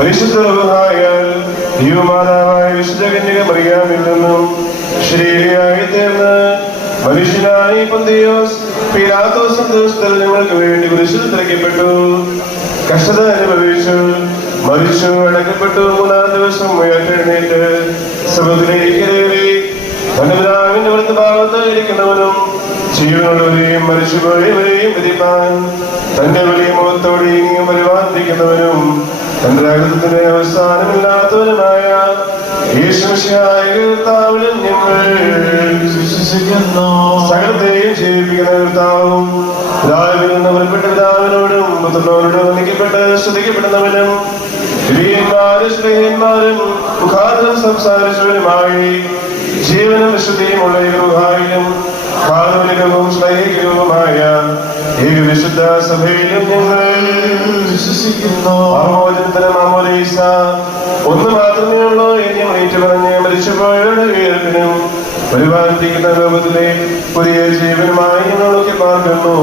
പരിശുദ്ധ റൂഹായാൽ ദൈവമാതാവായ വിശുദ്ധ കന്യക മറിയാമിൽ നിന്നും ശരീരയായി തീർന്ന് മനുഷ്യനായി പൊന്തിയോസ് പീലാത്തോസ് ദിവസത്തിൽ ഞങ്ങൾക്ക് വേണ്ടി കുരിശിൽ തറയ്ക്കപ്പെട്ടു, കഷ്ടത അനുഭവിച്ചു, മരിച്ചു, അടക്കപ്പെട്ടു, 3-ാം ദിവസം ഉയർത്തെഴുന്നേറ്റ് സ്വർഗ്ഗത്തിലേക്ക് കയറി തന്റെ പിതാവിന്റെ വലത്തുഭാഗത്ത് ഇരിക്കുന്നവനും ജീവനുള്ളവരെയും മരിച്ചുപോയവരെയും വിധിപ്പാൻ തന്റെ വലിയ മുഖത്തോടെ ഇനിയും വരുവാനിരിക്കുന്നവനും തന്റെ രഹസ്യത്തിന്റെ അവസാനമില്ലാത്തവനുമായ യേശുമിശിഹായിലും ഞങ്ങൾ വിശ്വസിക്കുന്നു. സകലത്തെയും ജീവിപ്പിക്കുന്ന കർത്താവും പിതാവിൽ നിന്ന് പുറപ്പെട്ട പിതാവിനോടും പുത്രനോടും വന്ദിക്കപ്പെട്ട് സ്തുതിക്കപ്പെടുന്നവനും ഹിരിയന്മാരും സ്നേഹന്മാരും മുഖാന്തരം സംസാരിച്ചവരുമായി ജീവനും വിശുദ്ധിയും ഉള്ള റുഹായിലും കാതോലികവും സ്നേഹികവുമായ ഏകവിശുദ്ധ സഭയിലും ഞങ്ങൾ വിശ്വസിക്കുന്നു. ആമോചനത്തിനും ആമോദീസ ഒന്ന് മാത്രമേ ഉള്ളൂ എന്ന് ഞങ്ങൾ ഏറ്റുപറഞ്ഞ് മരിച്ചുപോയവരുടെ വീരത്തിനും പരിപാലിക്കുന്ന ലോകത്തിലെ പുതിയ ജീവനുമായി ഞങ്ങളൊക്കെ പാർക്കുന്നു.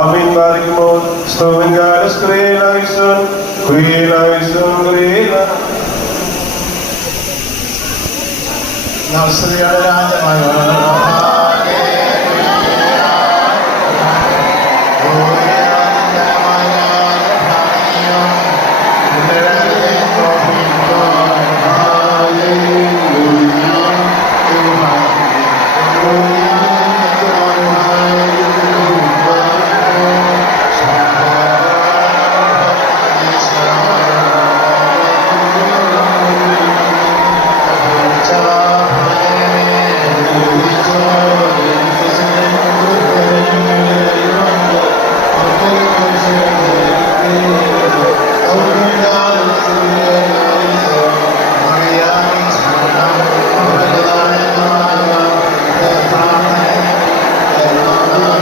ആമീൻ. പാലിക്കുമോ രാജ്യമായ